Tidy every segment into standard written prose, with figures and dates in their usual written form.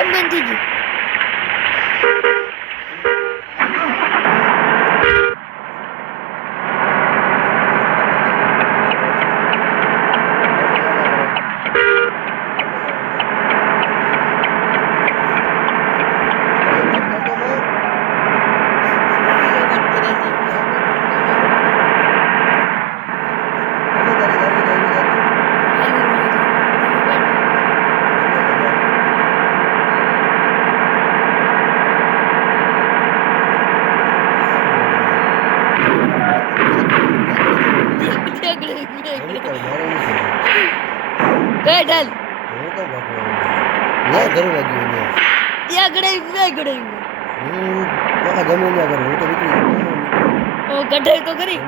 કેમ બંધ થઈ ગયું? ગઢાઈ તો કરી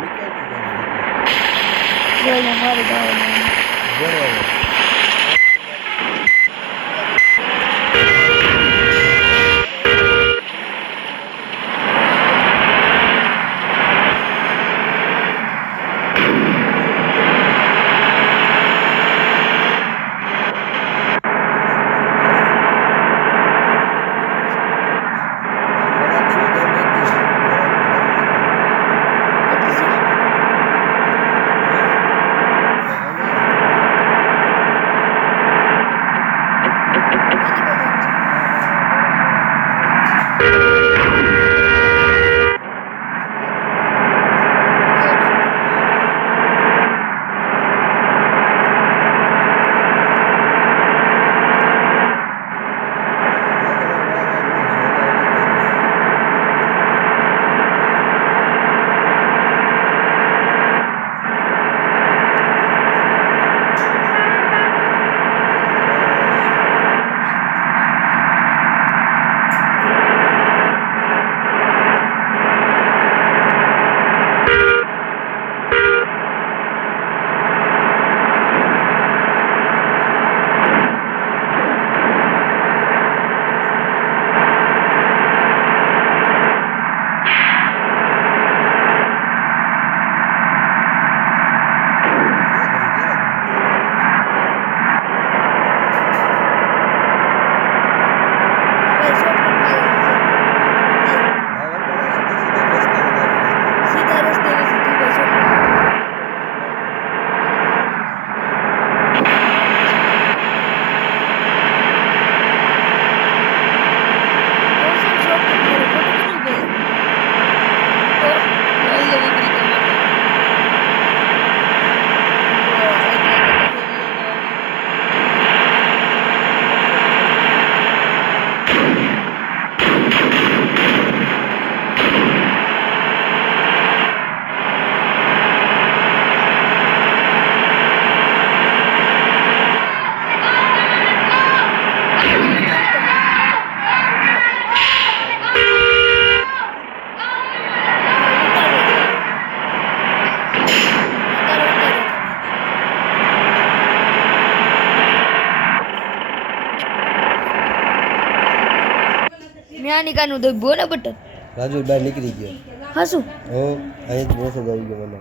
મારે નિકાનું દઈ બોલે બટન રાજુ બહાર નીકળી ગયો. હા શું હો અહીં મેસેજ આવી ગયો મને.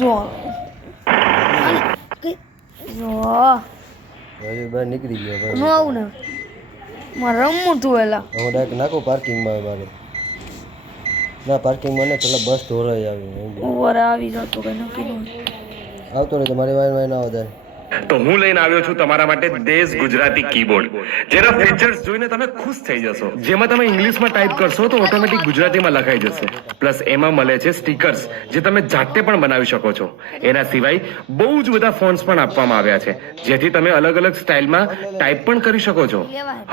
જો જો રાજુ બહાર નીકળી ગયો ભાઈ. હું આવું ને મારે રમવું તું એલા હું ડાયરેક્ટ નાખો પાર્કિંગમાં મારે ના પાર્કિંગમાં ને પેલા બસ ધોરાઈ આવી ઓવર આવી જતો કઈ નક્કી નહીં આવતો રહે તમારી વાય ના વધારે તો હું લઈને આવ્યો છું તમારા માટે દેશ ગુજરાતી કીબોર્ડ જેના ફીચર્સ જોઈને તમે ખુશ થઈ જશો. જેમાં તમે ઇંગ્લિશમાં ટાઈપ કરશો તો ઓટોમેટિક ગુજરાતીમાં લખાઈ જશે. પ્લસ એમાં મળે છે સ્ટીકર્સ જે તમે જાતે પણ બનાવી શકો છો. એના સિવાય બહુ જ બધા ફોન્ટ્સ પણ આપવામાં આવ્યા છે જેથી તમે અલગ અલગ સ્ટાઇલમાં ટાઈપ પણ કરી શકો છો.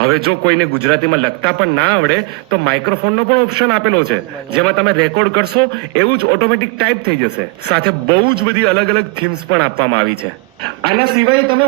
હવે જો કોઈને ગુજરાતીમાં લખતા પણ ના આવડે તો માઇક્રોફોનનો પણ ઓપ્શન આપેલો છે જેમાં તમે રેકોર્ડ કરશો એવું જ ઓટોમેટિક ટાઈપ થઈ જશે. સાથે બહુ જ બધી અલગ અલગ થીમ્સ પણ આપવામાં આવી છે. આના સિવાય તમે